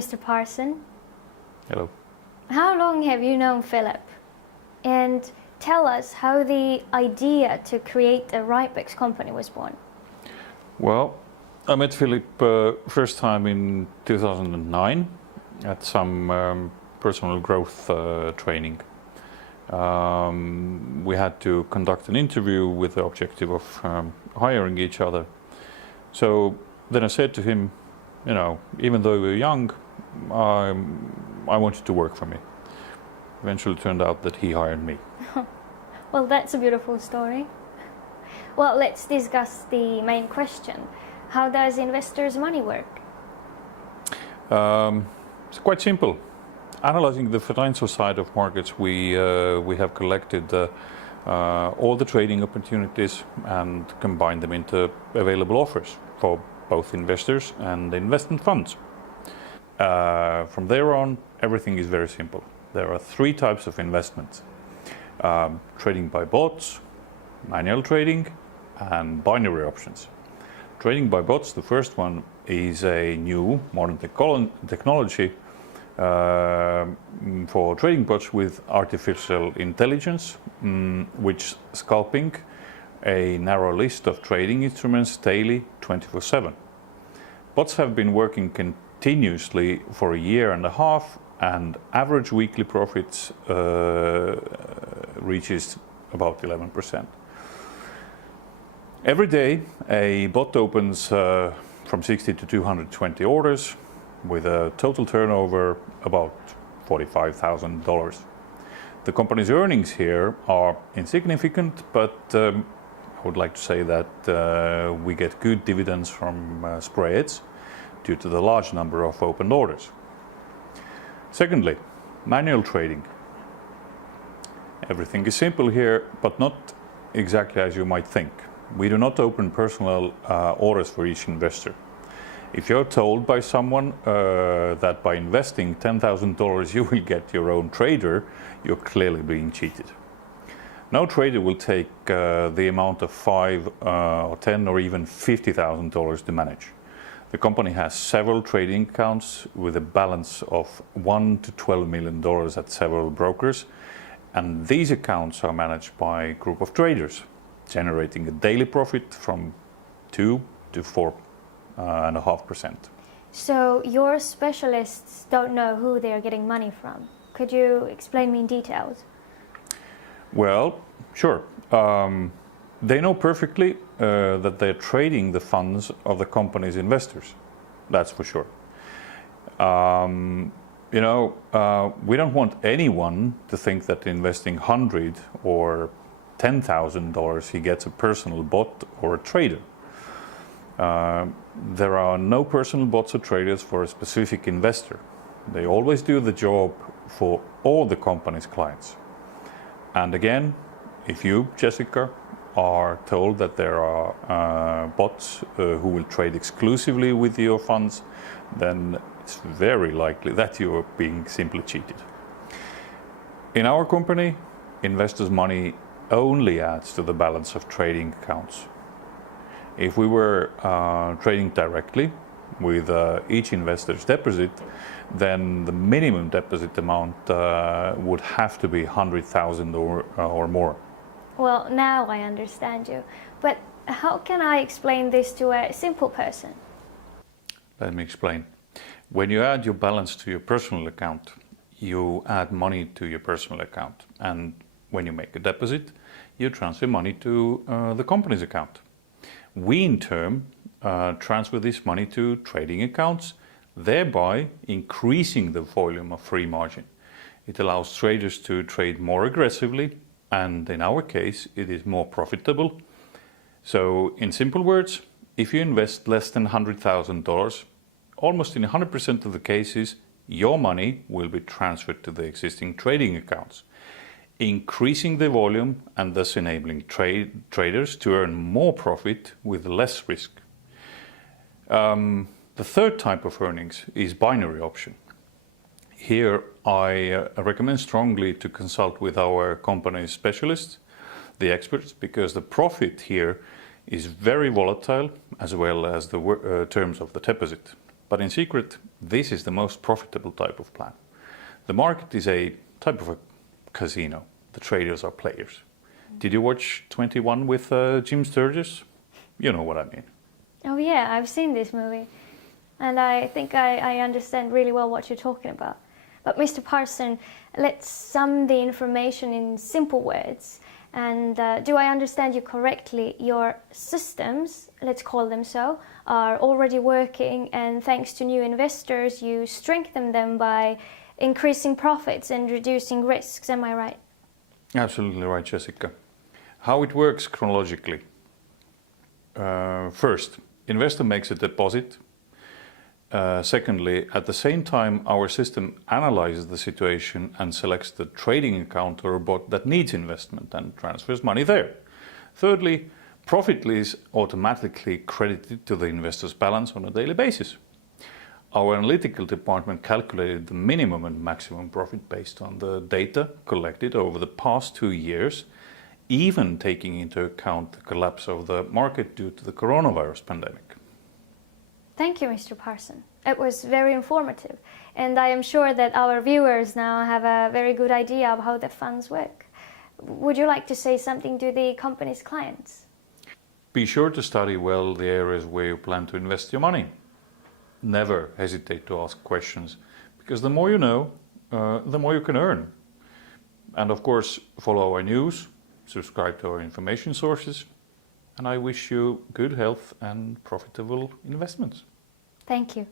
Mr. Parson. Hello. How long have you known Philip? And tell us how the idea to create a Rypex company was born. Well, I met Philip first time in 2009 at some personal growth training. We had to conduct an interview with the objective of hiring each other. So then I said to him, you know, even though we were young, I wanted to work for me. Eventually turned out that he hired me. Well, that's a beautiful story. Well, let's discuss the main question. How does investors' money work? It's quite simple. Analyzing the financial side of markets, we have collected all the trading opportunities and combined them into available offers for both investors and investment funds. From there on, everything is very simple. There are three types of investments. Trading by bots, manual trading, and binary options. Trading by bots, the first one, is a new modern technology for trading bots with artificial intelligence, which scalping a narrow list of trading instruments daily, 24/7. Bots have been working continuously for a year and a half, and average weekly profits reaches about 11%. Every day, a bot opens from 60 to 220 orders with a total turnover about $45,000. The company's earnings here are insignificant, but I would like to say that we get good dividends from spreads due to the large number of opened orders. Secondly, manual trading. Everything is simple here, but not exactly as you might think. We do not open personal orders for each investor. If you're told by someone that by investing $10,000 you will get your own trader, you're clearly being cheated. No trader will take the amount of $5 or $10 or even $50,000 to manage. The company has several trading accounts with a balance of $1 to $12 million at several brokers, and these accounts are managed by a group of traders, generating a daily profit from 2 to 4.5%. So your specialists don't know who they are getting money from. Could you explain me in details? Well, sure. They know perfectly that they're trading the funds of the company's investors. That's for sure. We don't want anyone to think that investing $100 or $10,000 he gets a personal bot or a trader. There are no personal bots or traders for a specific investor. They always do the job for all the company's clients. And again, if you, Jessica, are told that there are bots who will trade exclusively with your funds, then it's very likely that you are being simply cheated. In our company, investors' money only adds to the balance of trading accounts. If we were trading directly with each investor's deposit, then the minimum deposit amount would have to be 100,000 or more. Well, now I understand you. But how can I explain this to a simple person? Let me explain. When you add your balance to your personal account, you add money to your personal account. And when you make a deposit, you transfer money to the company's account. We, in turn, transfer this money to trading accounts, thereby increasing the volume of free margin. It allows traders to trade more aggressively, and in our case, it is more profitable. So, in simple words, if you invest less than $100,000, almost in 100% of the cases, your money will be transferred to the existing trading accounts, increasing the volume and thus enabling traders to earn more profit with less risk. The third type of earnings is binary option. Here I recommend strongly to consult with our company's specialists, the experts, because the profit here is very volatile as well as the terms of the deposit. But in secret, this is the most profitable type of plan. The market is a type of a casino. The traders are players. Did you watch 21 with Jim Sturgis? You know what I mean. Oh yeah, I've seen this movie. And I think I understand really well what you're talking about. But Mr. Parson, let's sum the information in simple words. And do I understand you correctly? Your systems, let's call them so, are already working, and thanks to new investors, you strengthen them by increasing profits and reducing risks. Am I right? Absolutely right, Jessica. How it works chronologically. First, investor makes a deposit. Secondly, at the same time, our system analyzes the situation and selects the trading account or bot that needs investment and transfers money there. Thirdly, profit is automatically credited to the investor's balance on a daily basis. Our analytical department calculated the minimum and maximum profit based on the data collected over the past 2 years, even taking into account the collapse of the market due to the coronavirus pandemic. Thank you, Mr. Parson. It was very informative, and I am sure that our viewers now have a very good idea of how the funds work. Would you like to say something to the company's clients? Be sure to study well the areas where you plan to invest your money. Never hesitate to ask questions, because the more you know, the more you can earn. And of course, follow our news, subscribe to our information sources, and I wish you good health and profitable investments. Thank you.